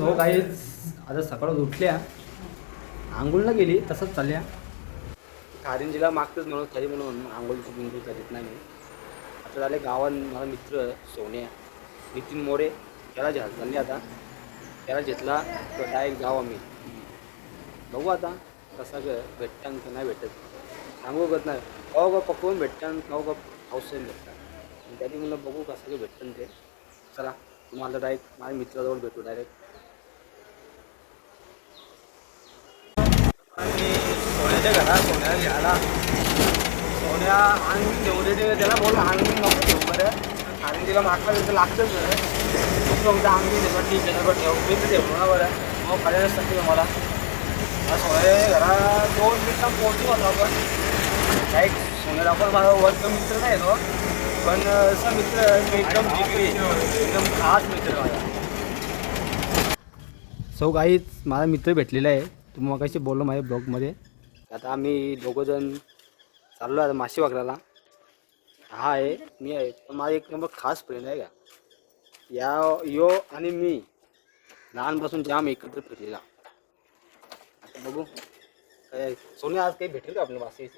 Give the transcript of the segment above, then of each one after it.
So काही आता सकाळ उठल्या आंघोळला गेली तसंच चालल्या कारंजीला मागतच म्हणून तरी म्हणून आंघोळीची बिंदू करीत नाही. आता झाले गावात माझा मित्र सोन्या नितीन मोरे त्याला झाल चालले आता त्याला घेतला तर डायरेक्ट जाऊ आम्ही बघू आता कसा भेटतान का नाही भेटत सांगू करत नाही गाव का पकवून भेटतान गाव का पावसाने भेटतात त्याने म्हणलं बघू कसं भेटतं ते. चला तुम्हाला डायरेक्ट माझ्या मित्राजवळ भेटू डायरेक्ट. सोन्याच्या घरात सोन्याला घ्यायला सोन्या अंग जेवढे त्याला बोल अंग नको घेऊ बरं कारण तिला मागला तिथं लागतंच बरं तुमचं अंगी देतो ठीक आहे बरं ठेव मी तर ठेवलो ना बरं मग पर्यायच नसते तुम्हाला सोन्या घरात 2 मिनिटात पोहोचू होतो आपण काही सोन्याला पण माझा वर्ग मित्र नाही तो पण असं मित्र एकदम जिगरी एकदम खास मित्र माझा. सो काहीच माझा मित्र भेटलेला आहे तुम्ही मगाशी बोललो माझ्या ब्लॉगमध्ये. आता आम्ही दोघंजण चाललो आता मासे पकडायला. हा आहे मी आहे पण माझा एक नंबर खास फ्रेंड आहे का यो आणि मी लहानपासून जाम एकत्र फिरलेला. आता बघू काय सोन्या आज काही भेटेल का आपल्याला मासे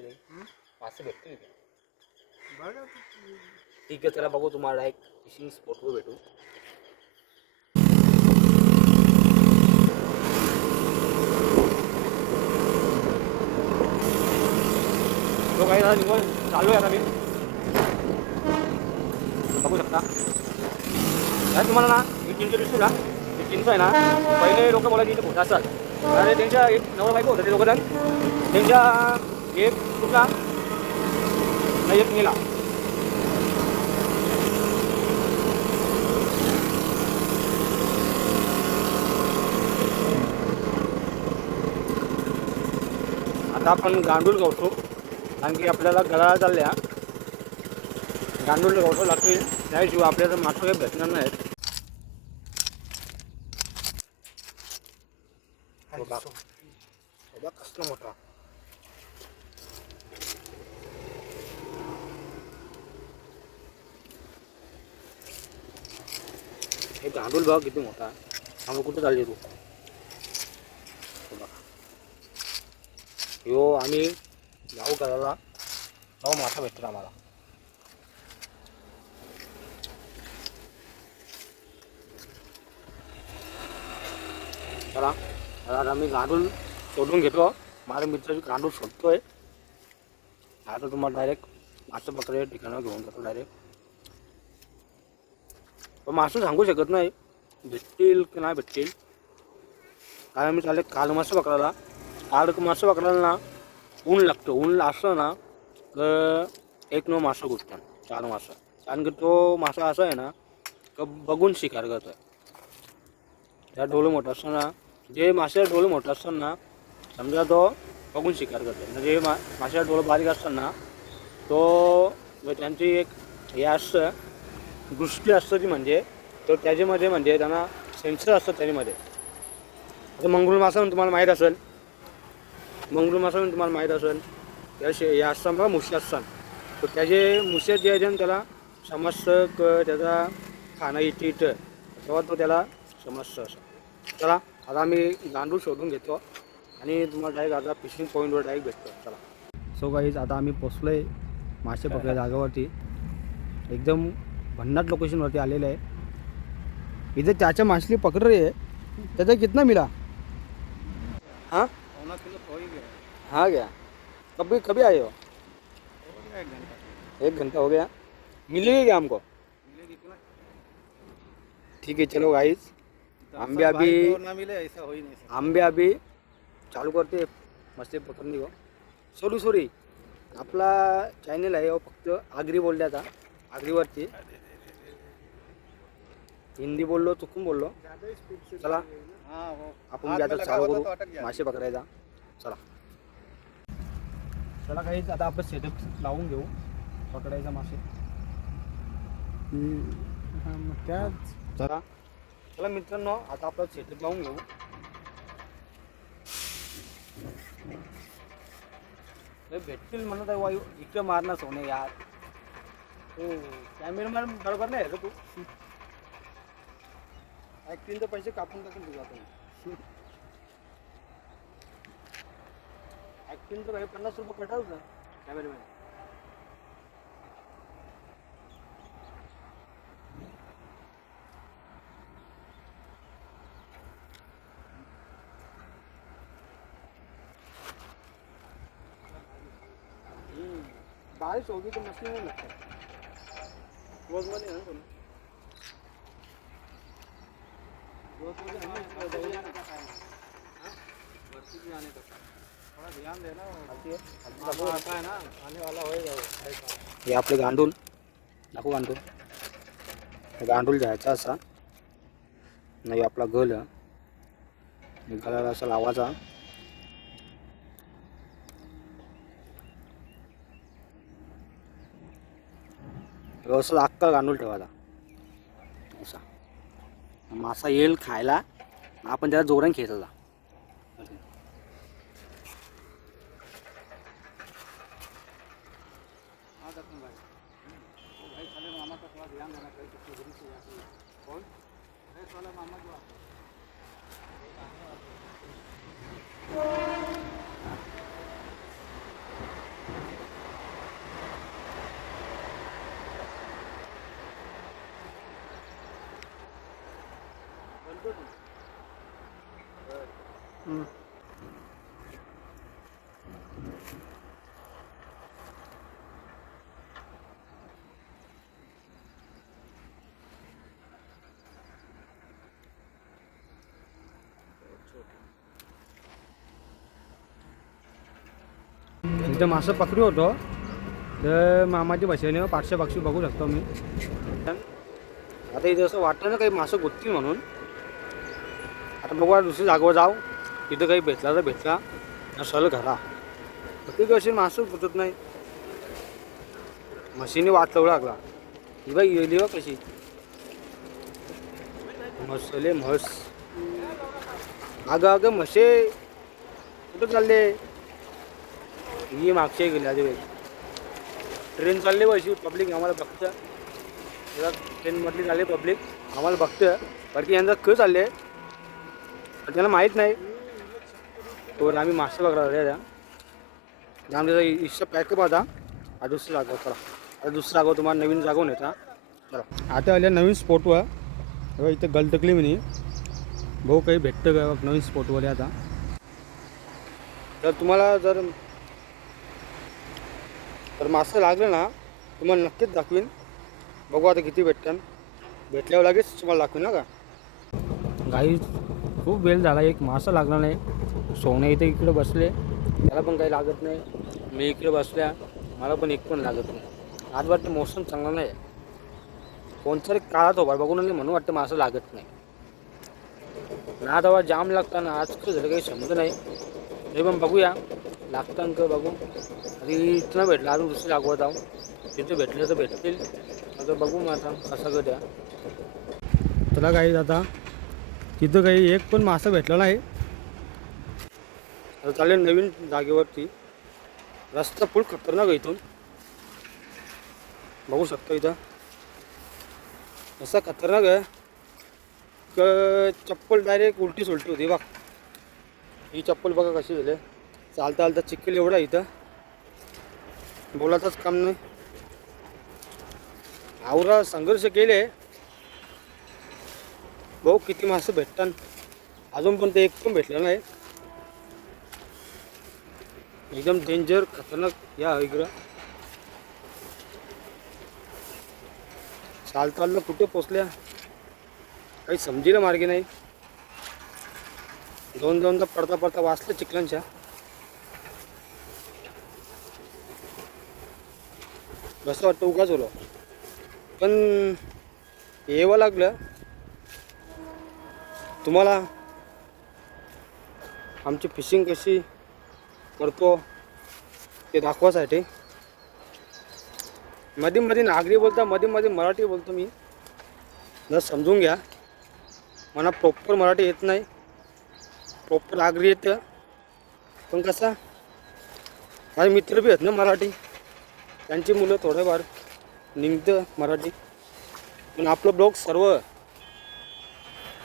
मासे भेटतील का बघा. ठीक आहे चला बघू तुम्हाला एक फिशिंग स्पॉटवर भेटू. तो काही निघून चालू आहे आता मी बघू शकता काय तुम्हाला ना मी चिंच दिसतो ना ते चिंच आहे ना पहिले लोक बोलायचे इथे मोठा असतात आणि त्यांच्या एक नवरा बायको होतं ते लोक त्यांच्या एक कुठला नाही एक नेला आता आपण गांडूळ गावतो कारण की आपल्याला गळाला चालल्या गांडूळ गावतो लागतील त्याशिवाय आपल्याला मासे काही भेटणार नाहीत. कसला मोठा हे गांडूळ बघ किती मोठा आम्ही कुठं चालली तू यो आम्ही जाऊ करायला जाऊ मासा भेटतो आम्हाला. चला आता आम्ही गांडूळ शोधून घेतो माझ्या मित्राची गांडूळ शोधतोय. आता तुम्हाला डायरेक्ट मासे पकडायच्या ठिकाणावर घेऊन जातो डायरेक्ट. पण मासे सांगू शकत नाही भेटतील की नाही भेटतील कारण मी चालले काल मासे पकडायला. काल मासे पकडायला ना ऊन लागतं ऊन असलं ना तर एक नऊ मासा घुसतात 4 मासा कारण की तो मासा असा आहे ना का बघून शिकार करतो आहे. त्या डोलं मोठं असताना जे मासे डोलं मोठं असताना समजा तो बघून शिकार करतो म्हणजे माशाला डोळं बारीक असताना तो त्यांची एक हे असतं दृष्टी असतं ती म्हणजे तो त्याच्यामध्ये म्हणजे त्यांना सेन्सर असतं त्याच्यामध्ये. आता मंगरूळ मासा म्हणून तुम्हाला माहीत असेल मंगरूळ मासा म्हणून तुम्हाला माहीत असेल त्या हे असतात बघा मुशी असतात तर त्याचे मुश्या जे आहे त्याला समजतं क त्याचा खाणं इथं तेव्हा तो त्याला समजतं असं. चला आता आम्ही गांडूळ शोधून घेतो आणि तुम्हाला डायरेक्ट आता फिशिंग पॉईंटवर डायरेक्ट भेटतो. चला सो गाईज आता आम्ही पोचलो आहे मासे पकडायच्या जागेवरती एकदम भन्नाट लोकेशनवरती आलेलं आहे. इधर चाचा मछली पकड़ रहे हैं चाचा कितना मिला हाँ 1.5 किलो हो ही गया. हाँ गया कभी कभी आए हो 1 घंटा हो गया मिलेगी क्या हमको ठीक है चलो गाइस हम भी अभी ना मिले ऐसा हो ही नहीं. हम भी अभी चालू करते मछली पकडणे को. सॉरी आपला चॅनल आहे फक्त आगरी बोलले आता आगरीवरती हिंदी बोललो चुकून बोललो. चला आपण बी आता चालू करू मासे पकडायचा. चला चला काहीच आता आपण सेटअप लावून घेऊ पकडायचा मासे. चला चला मित्रांनो आता आपण सेटअप लावून घेऊ. भेटतील म्हणत आहे वायू इकडे मारणार सोने यार. हो कॅमेरामॅन बरोबर नाही आहे का तू ॲक्टिंगचे पैसे कापून टाकून तुझा आपण ॲक्टिंगचं काही 50 रुपये कटाल का कॅमेरामॅन. बारिश होगी तो मछली नहीं लगता रोजमध्ये है ना कोणी रोजमध्ये भरती भी आने का थोड़ा ध्यान देना आता है ना आने वाला होएगा. हे आपले गांडूल दाखवू गांडूल जायचा असा नाही आपला गल गलाला असा लावायचा. असं अक्का गांडूल ठेवायचा असा मासा येईल खायला आपण त्याला जोराने खेचायचा. इथं मासं पकडी होतो तर मामाची भाषेने पाचशे पक्षी बघू शकतो मी. आता इथे असं वाटतं ना काही मासं गुत्तील म्हणून. आता बघू दुसरी जागेवर जाऊ तिथं काही भेटला तर भेटला सल घरा ती कशी मासं गुतत नाही. म्हशीने वाट लावू लागला ही बाई गेली बा कशी म्हसले म्हस. अगं म्हशे कुठं चालले ही मागच्या गेली आधी बाई. ट्रेन चालली अशी पब्लिक आम्हाला बघतं ट्रेनमधली चालली पब्लिक आम्हाला बघतं कारण की यांचा क चालले पण त्यांना माहीत नाही तो आम्ही मासे बघा त्या आमच्या इच्छा पॅक पाहता हा दुसरी जागा चला आता दुसरी जागा तुम्हाला नवीन जागून येता. चला आता आल्या नवीन स्पॉटवर इथं गलतकली म्हणे भाऊ काही भेटतं का नवीन स्पॉटवर आता. तर तुम्हाला जर मासं लागलं ना तुम्हाला नक्कीच दाखवीन. बघू आता किती भेटतं भेटल्यावर लगेच तुम्हाला दाखवीन ना का. काही खूप वेळ झाला एक मासा लागला नाही. सोने इथे इकडे बसले त्याला पण काही लागत नाही. मी इकडे बसल्या मला पण एक पण लागत नाही. आज वाटतं मोसम चांगला नाही कोणतरी काळात होता बघून नाही म्हणून वाटतं मासं लागत नाही ना. तेव्हा जाम लागताना आज कसं झालं काही समजत नाही. हे पण बघूया लागतं का बघू. आणि इथं भेटलं अजून दुसरी लागवत जाऊ तिथे भेटले तर भेटतील आता बघू मग आता कसं द्या. चला काही आता तिथं काही एक पण मासा भेटला नाही. आता चालेल नवीन जागेवरती रस्ता फुल खतरनाक आहे इथून बघू शकतो. इथं असा खतरनाक आहे क चप्पल डायरेक्ट उलटी सुलटी होती बघ. ही चप्पल बघा कशी झाली चालता चालता चिखल एवढा इथं बोलायचंच काम नाही. आवरा संघर्ष केले भाऊ किती मासं भेटतात अजून पण ते एक पण भेटलं नाही. एकदम डेंजर खतरनाक या इकडं चालता कुठे पोचल्या काही समजीला मार्गे नाही. दोनदा पडता पडता वाचलं चिखलांच्या. कसं वाटतं उगाच होलो पण यावं लागलं तुम्हाला आमची फिशिंग कशी करतो ते दाखवासाठी. मध्ये मध्ये नागरी बोलता मध्ये मध्ये मराठी बोलतो मी जर समजून घ्या. मला प्रॉपर मराठी येत नाही प्रॉपर आगरी येतं पण कसा माझे मित्र बी आहेत ना मराठी त्यांची मुलं थोडंफार निघतं मराठी पण आपलं ब्लॉग सर्व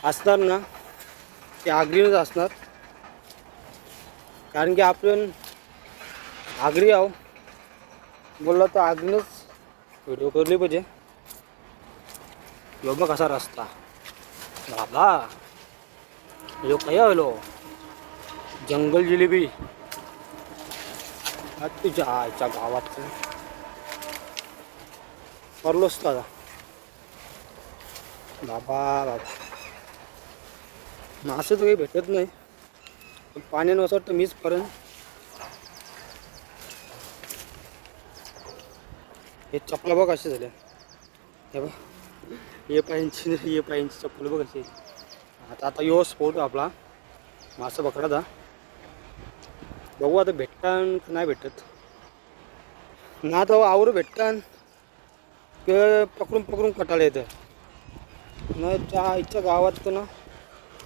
असणार ना ते आगरीनच असणार, कारण की आपण आगरी आहो बोलला तर आगरीनच व्हिडिओ करली पाहिजे. यो बघ कसा रस्ता बाबा, यो काय आलो जंगल जिलेबी तुझ्या आईच्या गावात परलोच का बाबा बाबा. मासे तर काही भेटत नाही, पण पाण्यानं असं वाटतं मीच पर्यंत. हे चपला बघ असे झाले, हे बघ ये पायांची चप्पल बघ असे. आता यो स्पोर्ट आपला मासा पकडाचा. बघू आता भेटतान का नाही भेटत ना, तर आवर भेटतान ते पकडून पकडून कटाळा येतं ना. त्या आईच्या गावात तर ना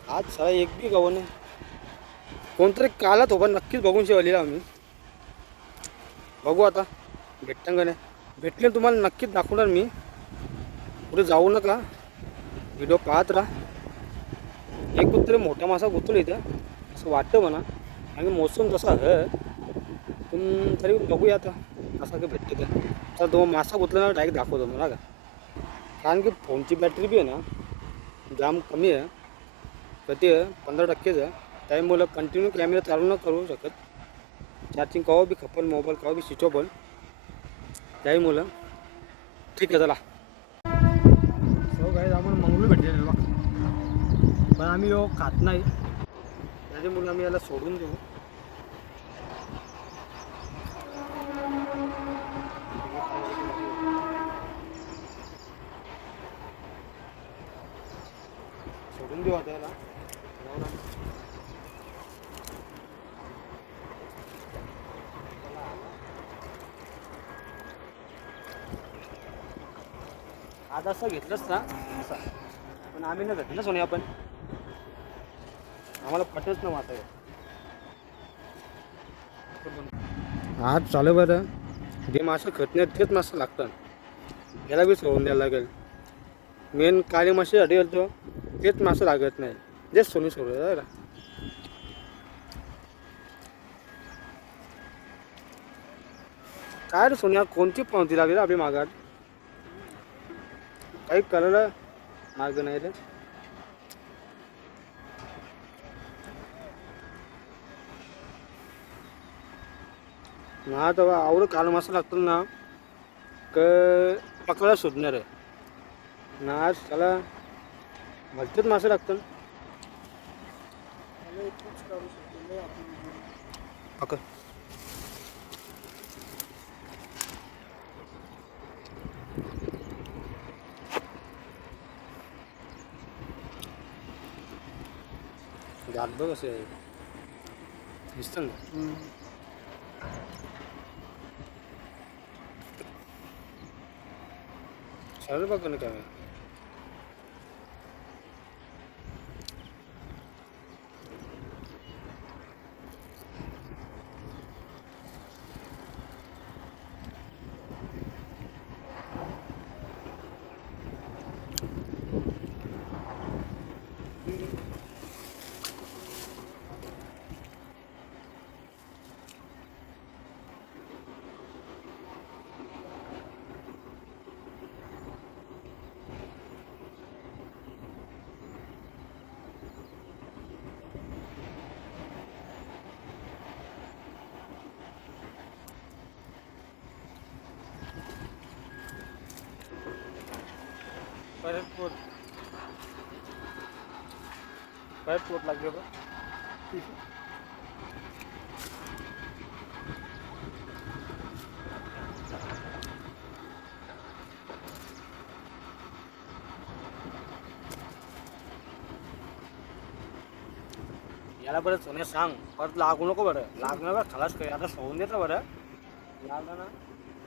आज सगळा एक बी गाव नाही. कोणतरी कालात होता नक्कीच बघून शिवलेला आम्ही. बघू आता भेटतं का नाही. भेटले तुम्हाला नक्कीच दाखवणार मी. पुढे जाऊ नका, व्हिडिओ पाहत राहा. एक कुठतरी मोठा मासा गुतलो इथं असं वाटतं म्हणा, आणि मोसम तसा आहे पण तरी बघूया आता कसा काय भेटतं का. तर तो मासा गुतला ना डायरेक्ट दाखवतो मला का, कारण की फोनची बॅटरी बी आहे ना जाम कमी आहे. किती आहे 15%च आहे. त्यामुळे कंटिन्यू कॅमेरा चालू न करू शकत. चार्जिंग केव्हा बी खपल, मोबाईल केव्हा बी स्विच ऑफ होईल. त्यामुळं ठीक आहे चला. सो काय आपण मंगळू भेटलेलं बघ, पण आम्ही यो खात नाही त्याच्यामुळे आम्ही याला सोडून देऊ. सोडून देऊ आता याला. आज असं घेतलंच ना असं, पण आम्ही ना घेतलं सोने आपण, आम्हाला पटच ना वाटाय. आज चालू बरं जे मासे खत नाही तेच मासे लागतात, याला बी सोडून द्यायला लागेल. मेन काळे मासेसाठी गेलो तेच मासे लागत नाही, तेच सोनी सोडलं. काय रे सोनिया, कोणती पावती लागेल आपली मागात, काही करायला मार्ग नाही रे. ना तेव्हा आवडं काळ मासा लागतो ना क पकडायला सुटणार आहे ना. आज त्याला भलतेच मासे लागतात. पकड गात बघ असे दिसतं ना. सरळ बघ ना काय. परत पोट लागले बघ. याला बरं सोन्या सांग परत लागू नको बरं. लागणार बरं खलास काय आता सोडून देतं बरं. लागला ना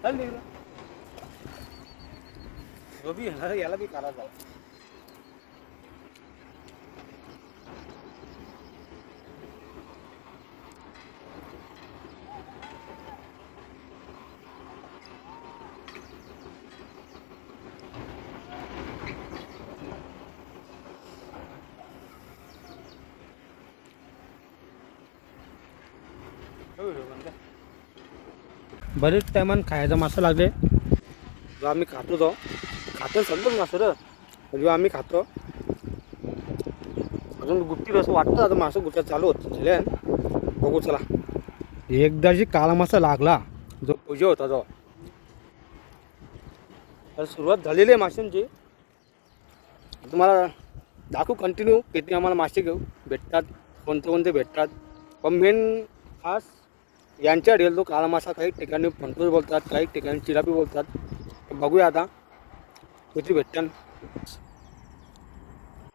चल निघलं. जो बी येणार याला बी करायचा. बरेच टायमान खायचा मासा लागले जो आम्ही खातो सगळं मासं रे जो आम्ही खातो अजून गुप्ती असं वाटतं आता मासं गुट्ट्या चालू होत झाले बघू चला. एकदा जी काळा मासा लागला जो पूजा होता जो तर सुरुवात झालेली आहे माशांची. तुम्हाला दाखवू कंटिन्यू किती आम्हाला मासे घेऊ भेटतात कोणते भेटतात. पण मेन खास यांच्या डेल तो काळा मासा काही ठिकाणी फंटूस बोलतात काही ठिकाणी चिरापी बोलतात. बघूया आता किती भेटतात.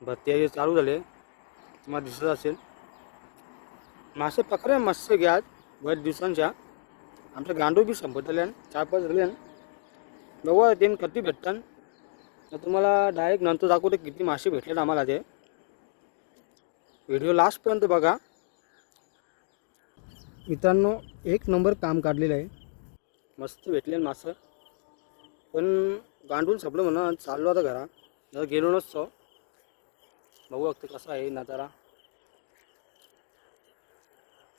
बरं चालू झाले तुम्हाला दिसत असेल मासे पकडे मस्त घ्या बरेच दिवसांच्या. आमच्या गांडू बी संपत आल्यान 4-5 झाल्यान. बघूया ते कधी भेटतात तर तुम्हाला डायरेक्ट नंतर दाखवते किती मासे भेटलेत आम्हाला. ते व्हिडिओ लास्टपर्यंत बघा मित्रांनो. एक नंबर काम काढलेलं आहे मस्त भेटले मासं. पण गांडून संपलं म्हणून चाललो आता घरा जर गेलो नसतो. बघू बघते कसं आहे नजारा.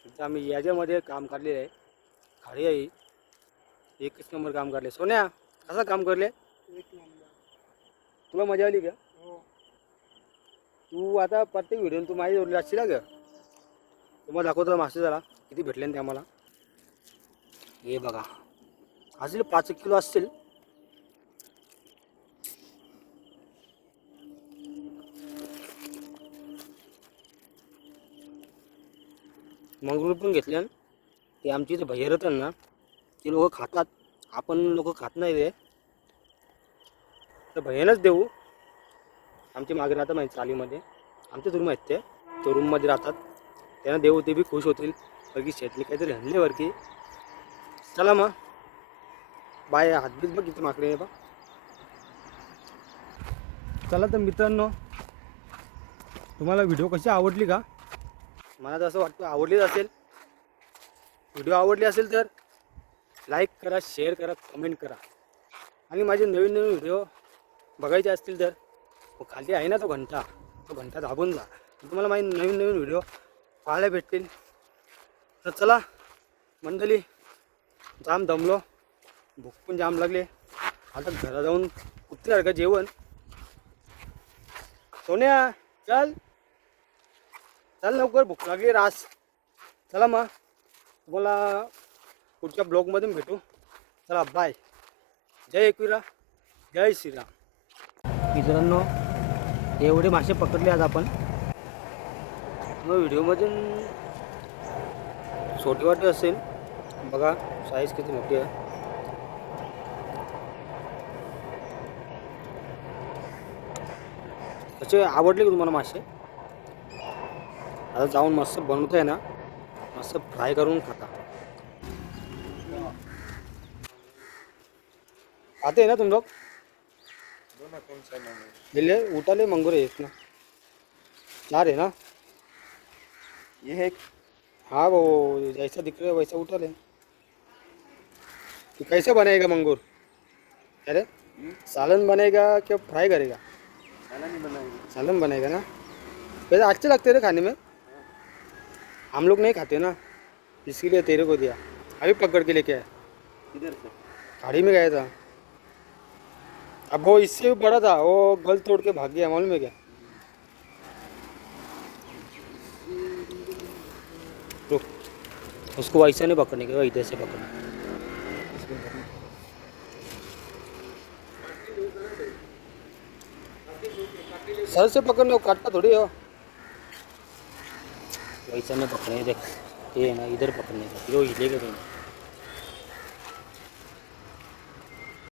इथं आम्ही याच्यामध्ये काम काढलेलं आहे खाडी आहे एकच नंबर काम काढले. सोन्या कसं काम करले तुला मजा आली का? तू आता प्रत्येक व्हिडिओ तू माझी जोडली असशील का? तुम्हाला दाखवतो मासे जरा किती भेटले ते आम्हाला. हे बघा असतील 5 किलो असतील. मंगरूळ पण घेतले ते आमची इथे बाहेर येतात ना ते लोक खातात आपण लोक खात नाही रे. तर भैयानच देऊ. आमचे मागे राहतात माहिती चालीमध्ये आमच्याच रूम आहेत ते रूममध्ये राहतात त्यांना देऊ ते बी खुश होतील. बघी शेतली काहीतरी हल्ले वरती. चला मग बाय. हातबीत बघ किती माकडे बा. चला तर मित्रांनो तुम्हाला व्हिडिओ कशी आवडली का? मला तर असं वाटतं आवडलीच असेल. व्हिडिओ आवडली असेल तर लाईक करा शेअर करा कमेंट करा. आणि माझे नवीन व्हिडिओ बघायचे असतील तर खाली आहे ना तो घंटा दाबून जा. तुम्हाला माझे नवीन व्हिडिओ पाहायला भेटतील. तर चला मंडळी जाम दमलो भूक पण जाम लागले आता घरा जाऊन उतरणार का जेवण. सोन्या चल लवकर भूक लागली रास. चला मग तुम्हाला पुढच्या ब्लॉगमध्ये भेटू. चला बाय. जय एकविरा जय श्रीराम. मित्रांनो एवढे मासे पकडले आज आपण. मग व्हिडिओमधून छोटी वाटी असेल बघा साईज किती मोठी आहे. कसे आवडले का तुम्हाला मासे? आता जाऊन मस्त बनवत आहे ना मस्त फ्राय करून खाता. आते हैं ना तुम लोग? ले उठा ले मंगूर है इतना 4 है ना ये है. हाँ वो जैसा दिख रहा है वैसा उठा ले. तो कैसे बनेगा मंगूर? अरे सालन बनेगा क्या फ्राई करेगा? सालन बनेगा ना. वैसे अच्छे लगते थे खाने में. हम लोग नहीं खाते ना इसीलिए तेरे को दिया. अभी पकड़ के लेके आया. इधर से खाड़ी में गया था. अब वो इससे भी बड़ा था वो गल तोड़ के भाग गया मालूम है क्या? रुक उसको वैसा नहीं पकड़ने का इधर से पकड़ना. सर से पकड़ने को काटता थोड़ी हो. वैसा नहीं पकड़ने देख ये ना इधर पकड़ने का जो हिलेगा तो